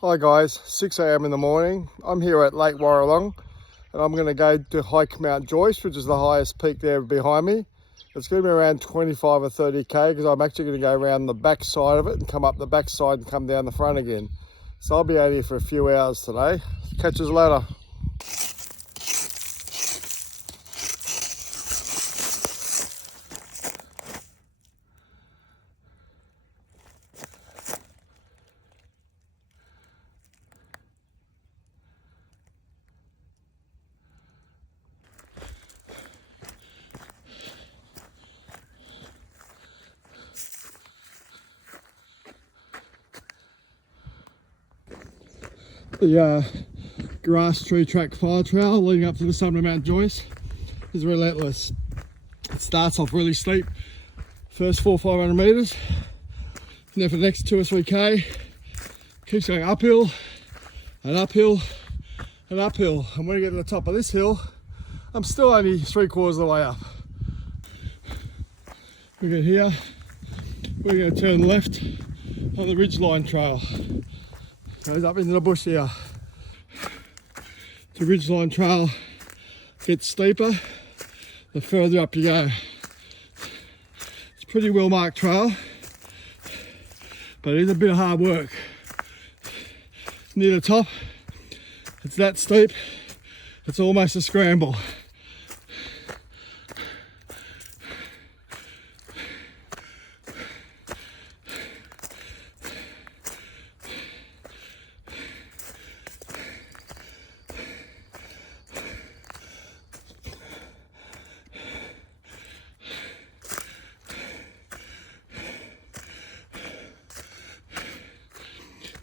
Hi guys, 6 a.m. in the morning. I'm here at Lake Wyaralong and I'm going to go to hike Mount Joyce, which is the highest peak there behind me. It's going to be around 25 or 30k because I'm actually going to go around the back side of it and come up the back side and come down the front again. So I'll be out here for a few hours today. Catch us later. The grass tree track fire trail leading up to the summit of Mount Joyce is relentless. It starts off really steep, first 400 or 500 meters, and then for the next 2 or 3k, keeps going uphill and uphill and uphill. And when I get to the top of this hill, I'm still only 3/4 of the way up. We get here, we're going to turn left on the Ridgeline Trail. Goes up into the bush here. The Ridgeline Trail gets steeper the further up you go. It's a pretty well marked trail, but it is a bit of hard work. Near the top, it's that steep, it's almost a scramble.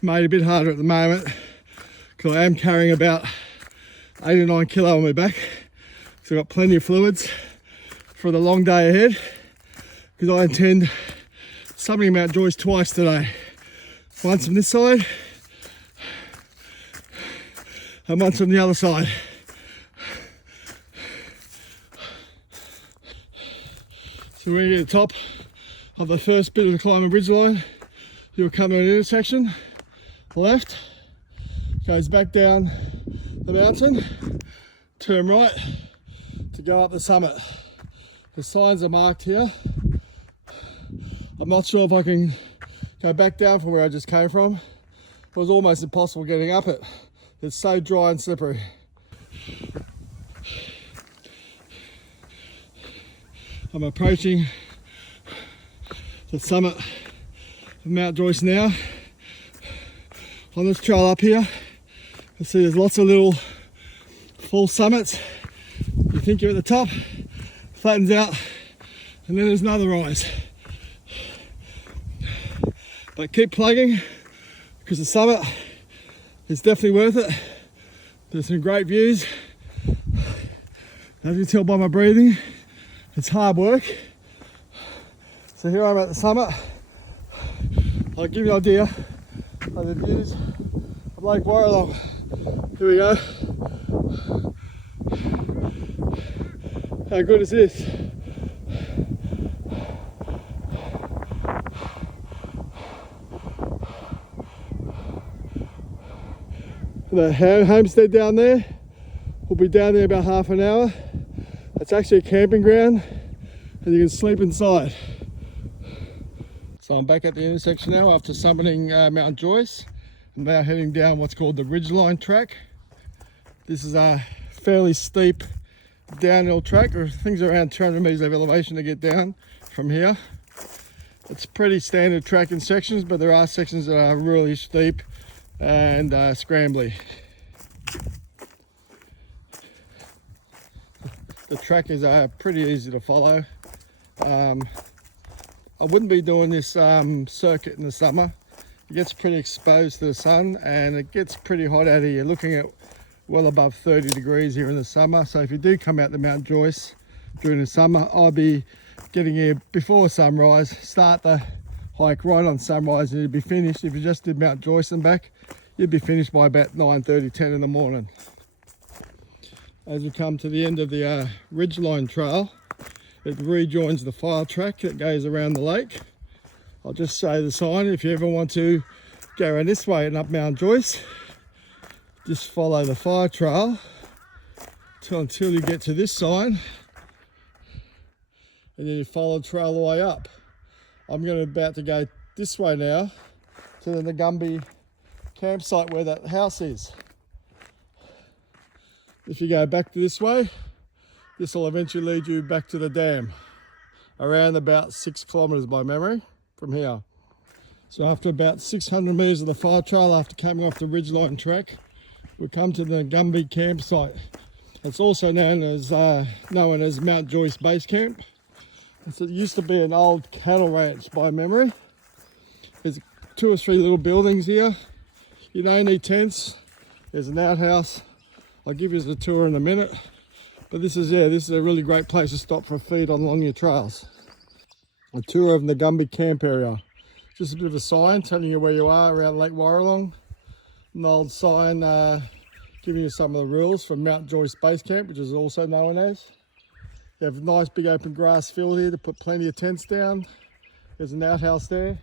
Made a bit harder at the moment because I am carrying about 8 or 9 kilo on my back, so I've got plenty of fluids for the long day ahead because I intend summiting Mount Joyce twice today, once from this side and once from the other side. So when you get to the top of the first bit of the climbing ridgeline, you'll come to an intersection. Left, goes back down the mountain, turn right to go up the summit. The signs are marked here. I'm not sure if I can go back down from where I just came from. It was almost impossible getting up it. It's so dry and slippery. I'm approaching the summit of Mount Joyce now. On this trail up here, you'll see there's lots of little full summits. You think you're at the top, flattens out, and then there's another rise. But keep plugging, because the summit is definitely worth it. There's some great views. As you can tell by my breathing, it's hard work. So here I'm at the summit. I'll give you an idea of the views of Lake Wyaralong. Here we go. How good is this? The homestead down there, we'll be down there about half an hour. It's actually a camping ground and you can sleep inside. So I'm back at the intersection now after summiting Mount Joyce. I'm now heading down what's called the Ridgeline track. This is a fairly steep downhill track, or things around 200 meters of elevation to get down from here. It's pretty standard track in sections, but there are sections that are really steep and scrambly. The track is pretty easy to follow. I wouldn't be doing this circuit in the summer. It gets pretty exposed to the sun and it gets pretty hot out here. You're looking at well above 30 degrees here in the summer. So if you do come out to Mount Joyce during the summer, I'll be getting here before sunrise, start the hike right on sunrise, and you'd be finished. If you just did Mount Joyce and back, you'd be finished by about 9:30, 10 in the morning. As we come to the end of the Ridgeline Trail, it rejoins the file track that goes around the lake. I'll just say the sign if you ever want to Go around this way and up Mount Joyce. Just follow the fire trail until you get to this side. And then you follow the trail all the way up. I'm about to go this way now to the Ngumbi campsite where that house is. If you go back to this way, this will eventually lead you back to the dam, around about 6 kilometres by memory from here. So after about 600 metres of the fire trail, after coming off the ridgeline track, we come to the Ngumbi campsite. It's also known as Mount Joyce Base Camp. It used to be an old cattle ranch by memory. There's 2 or 3 little buildings here. You don't need tents. There's an outhouse. I'll give you a tour in a minute. But this is a really great place to stop for a feed on along your trails. A tour of the Ngumbi camp area. Just a bit of a sign telling you where you are around Lake Wyaralong. An old sign giving you some of the rules from Mount Joyce Base Camp, which is also known as. You have a nice big open grass field here to put plenty of tents down. There's an outhouse there.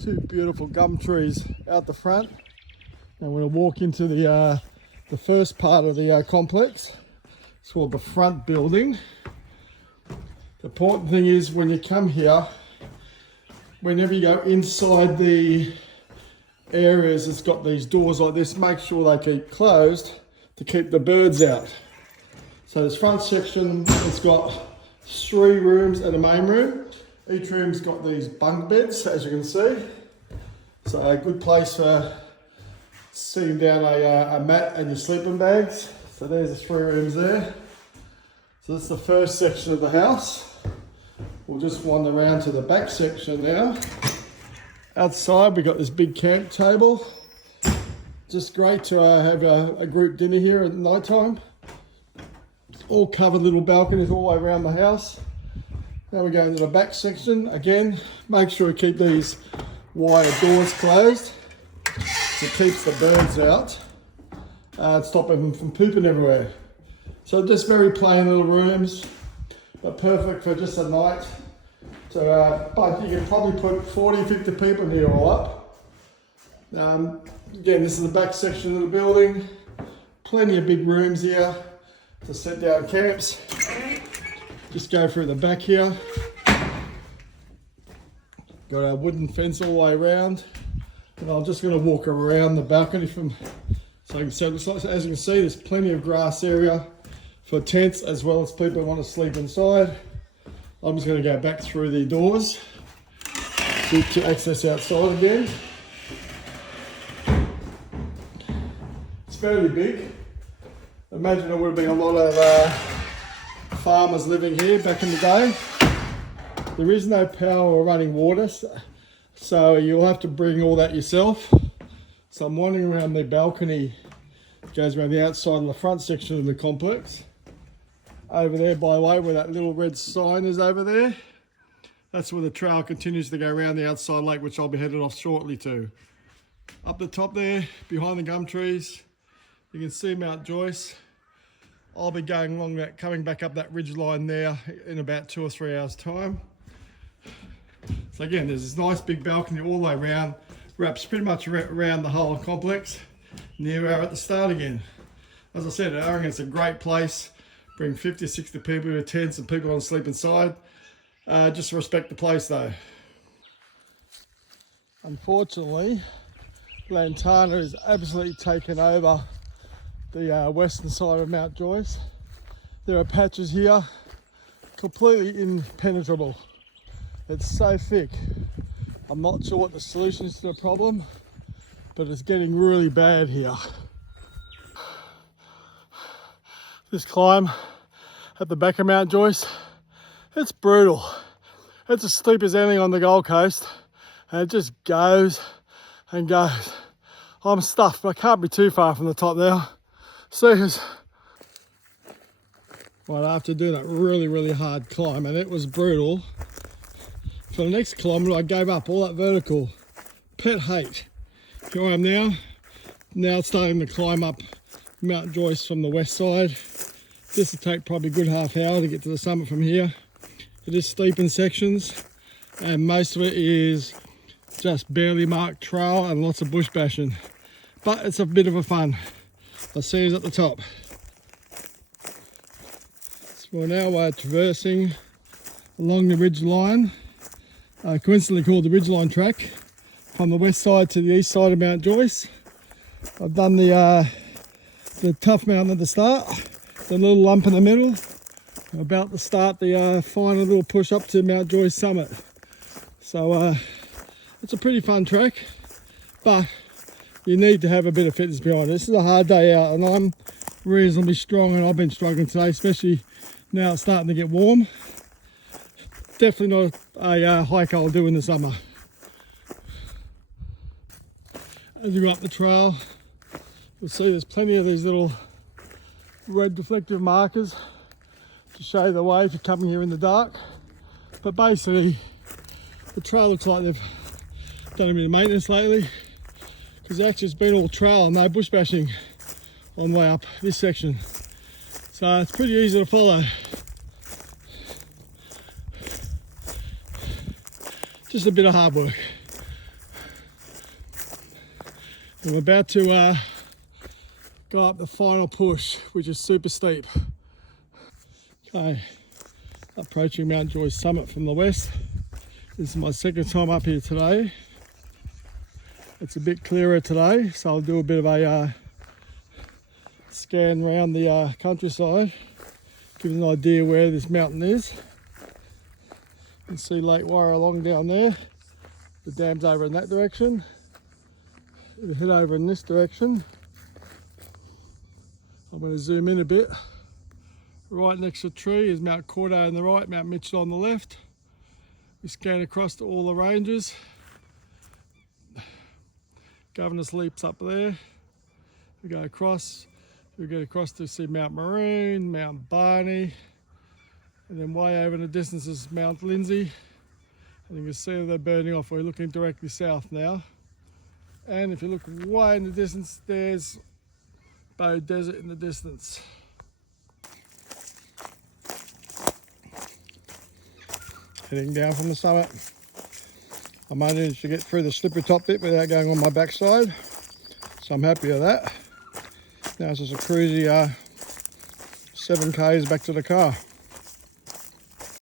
2 beautiful gum trees out the front. And we're going to walk into the first part of the complex. It's called the front building. The important thing is when you come here, whenever you go inside the areas, it's got these doors like this. Make sure they keep closed to keep the birds out. So this front section, it's got 3 rooms and a main room. Each room's got these bunk beds, as you can see. So a good place for sitting down a mat and your sleeping bags. So there's the 3 rooms there. So that's the first section of the house. We'll just wander around to the back section now. Outside we've got this big camp table. Just great to have a group dinner here at night time. All covered little balconies all the way around the house. Now we go into the back section. Again, make sure you keep these wire doors closed. So it keeps the birds out and stop them from pooping everywhere. So just very plain little rooms, but perfect for just a night. So, but you can probably put 40, 50 people in here all up. Again, this is the back section of the building. Plenty of big rooms here to set down camps. Just go through the back here. Got a wooden fence all the way around. And I'm just going to walk around the balcony so as you can see, there's plenty of grass area for tents as well as people who want to sleep inside. I'm just going to go back through the doors to access outside again. It's fairly big. Imagine there would have been a lot of farmers living here back in the day. There is no power or running water, so you'll have to bring all that yourself. So I'm wandering around the balcony. It goes around the outside and the front section of the complex. Over there, by the way, where that little red sign is over there, that's where the trail continues to go around the outside lake, which I'll be headed off shortly to. Up the top there, behind the gum trees, you can see Mount Joyce. I'll be going along that, coming back up that ridge line there in about 2 or 3 hours time. So again, there's this nice big balcony all the way around, wraps pretty much around the whole complex. And here we are at the start again. As I said, I reckon it's a great place. Bring 50 or 60 people with tents and people want to sleep inside. Just respect the place though. Unfortunately, Lantana has absolutely taken over the western side of Mount Joyce. There are patches here, completely impenetrable. It's so thick. I'm not sure what the solution is to the problem, but it's getting really bad here. This climb at the back of Mount Joyce, it's brutal. It's as steep as anything on the Gold Coast, and it just goes and goes. I'm stuffed, but I can't be too far from the top now. Serious. Right, after doing that really hard climb, and it was brutal, for the next kilometre I gave up all that vertical. Pet hate. Here I am now starting to climb up Mount Joyce from the west side. This will take probably a good half hour to get to the summit from here. It is steep in sections, and most of it is just barely marked trail and lots of bush bashing. But it's a bit of a fun. I'll see you at the top. So we're now traversing along the ridge line, coincidentally called the ridge line track, from the west side to the east side of Mount Joyce. I've done the tough mountain at the start, the little lump in the middle. I'm about to start the final little push up to Mount Joyce summit. So it's a pretty fun track, but you need to have a bit of fitness behind it. This is a hard day out and I'm reasonably strong, and I've been struggling today, especially now it's starting to get warm. Definitely not a hike I'll do in the summer. As you go up the trail, you'll see there's plenty of these little red reflective markers to show the way if you're coming here in the dark. But basically, the trail looks like they've done a bit of maintenance lately, because actually it's been all trail and no bush bashing on the way up this section. So it's pretty easy to follow. Just a bit of hard work. And we're about to go up the final push, which is super steep. Okay, approaching Mount Joyce summit from the west. This is my second time up here today. It's a bit clearer today, so I'll do a bit of a scan around the countryside, give an idea where this mountain is. You can see Lake Wyaralong down there. The dam's over in that direction. We'll head over in this direction. I'm going to zoom in a bit. Right next to the tree is Mount Corday on the right, Mount Mitchell on the left. We scan across to all the ranges. Governor's Leap's up there. We go across, we get across to see Mount Maroon, Mount Barney, and then way over in the distance is Mount Lindsay. And you can see they're burning off. We're looking directly south now. And if you look way in the distance, there's Bow Desert in the distance. Heading down from the summit. I managed to get through the slippery top bit without going on my backside, so I'm happy with that. Now it's just a cruisy 7 k's back to the car.